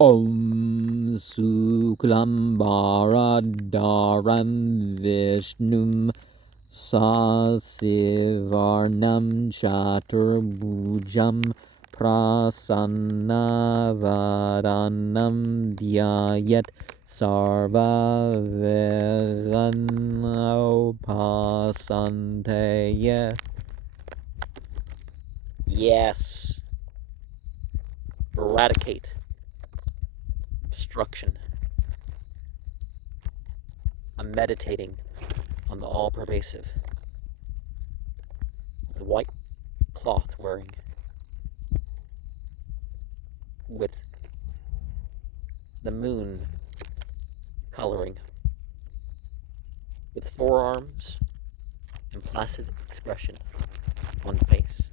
Om Suklam Bharadaram Vishnum Sasivarnam Chaturbhujam Prasannavadanam Dhyayat Sarva Veganopasanteya. Yes. Eradicate obstruction. I'm meditating on the all-pervasive, the white cloth wearing, with the moon coloring, with forearms and placid expression on face.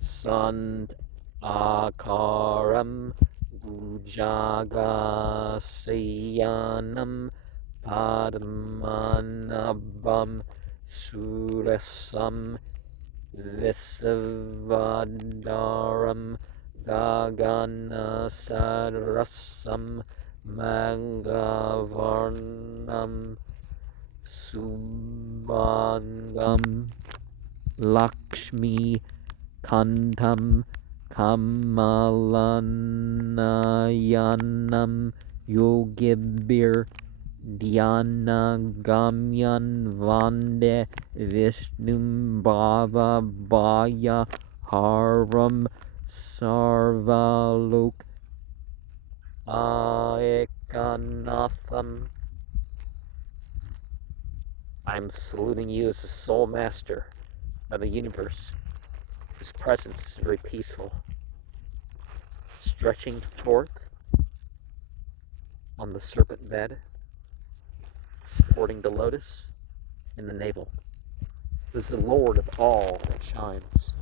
Sant akaram Gujagasayanam Padmanabham Suresam Visvadaram Gaganasarasam Mangavarnam Subhangam Lakshmi Kantam Kamalanayanam Yogibir Dhyana Gamyan Vande Vishnum Bhava Bhaya Haram Sarvalok Aikanatham. I'm saluting you as the sole master of the universe. His presence is very peaceful, stretching forth on the serpent bed, supporting the lotus in the navel. Who is the Lord of all that shines,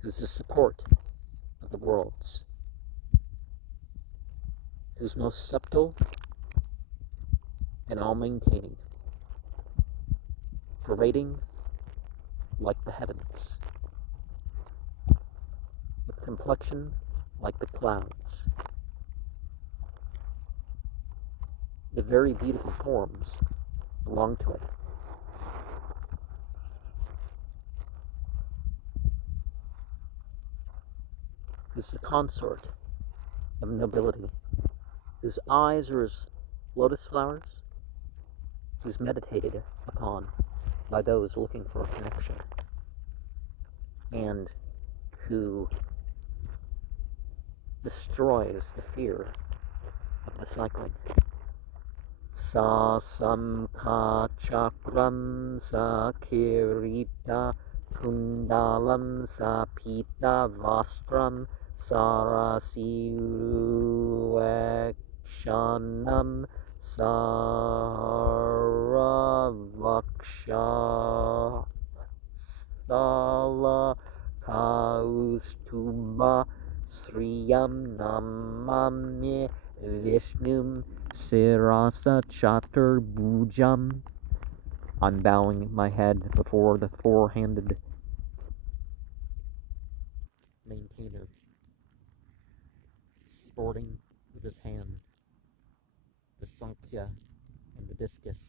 who is the support of the worlds, who is most subtle and all-maintaining, pervading like the heavens, with complexion like the clouds. The very beautiful forms belong to it. Who's the consort of nobility, whose eyes are as lotus flowers, who's meditated upon by those looking for a connection, and who destroys the fear of the cycling. Sa samkha chakram sa kirita kundalam sa pita vastram sarasiruvakshanam saravaksha sthala kaustuba sriyam namami Vishnum Sirasa Chaturbhujam. I'm bowing my head before the four-handed maintainer, sporting with his hand the Sankhya and the discus,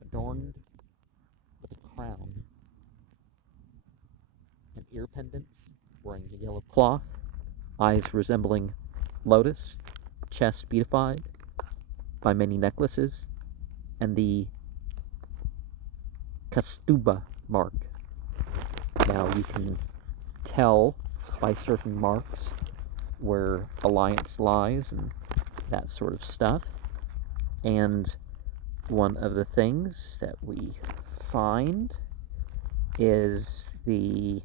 adorned with a crown and ear pendants, wearing the yellow cloth, eyes resembling lotus, chest beautified by many necklaces, and the Kastuba mark. Now you can tell by certain marks where alliance lies and that sort of stuff. And one of the things that we find is the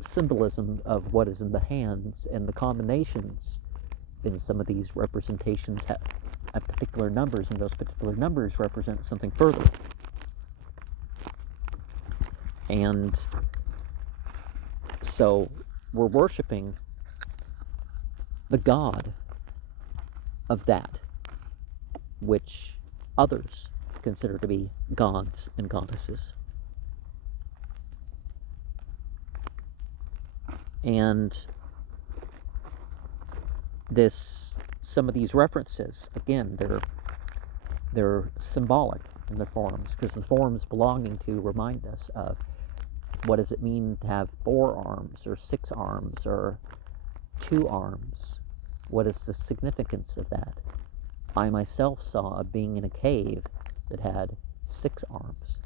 symbolism of what is in the hands, and the combinations in some of these representations have particular numbers, and those particular numbers represent something further. And so we're worshiping the god of that which others consider to be gods and goddesses. And some of these references, again, they're symbolic in the forms, because the forms belonging to remind us of what does it mean to have 4 arms or 6 arms or 2 arms. What is the significance of that? I myself saw a being in a cave that had 6 arms.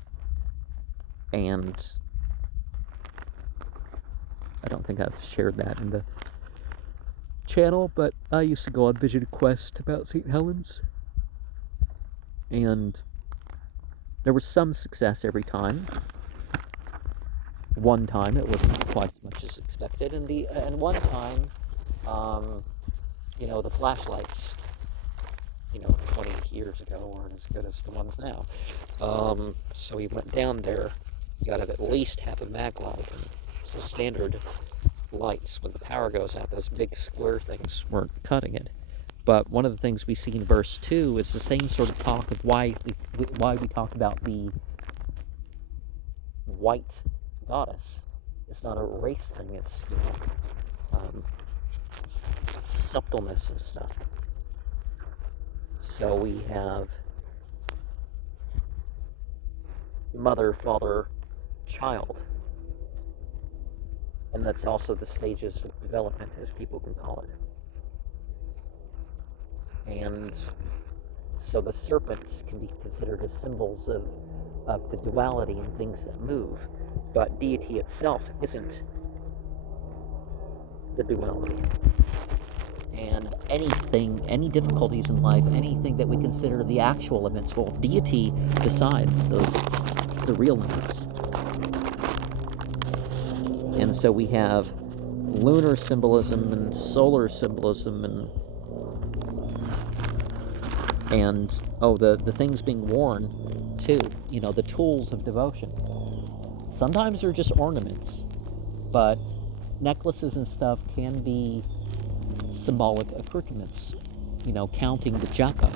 And I don't think I've shared that in the channel, but I used to go on Vision Quest about St. Helens. And there was some success every time. One time it wasn't quite as much as expected, and one time, the flashlights, 20 years ago weren't as good as the ones now. So we went down there. You got to at least have a mag light. So standard lights, when the power goes out, those big square things weren't cutting it. But one of the things we see in verse 2 is the same sort of talk of why we talk about the white goddess. It's not a race thing, it's subtleness and stuff. So we have mother, father, child. And that's also the stages of development, as people can call it. And so the serpents can be considered as symbols of the duality and things that move. But deity itself isn't the duality. And any difficulties in life, anything that we consider the actual limits, well, deity decides the real limits. And so we have lunar symbolism and solar symbolism and the things being worn too, the tools of devotion. Sometimes they're just ornaments, but necklaces and stuff can be symbolic accoutrements, counting the japa.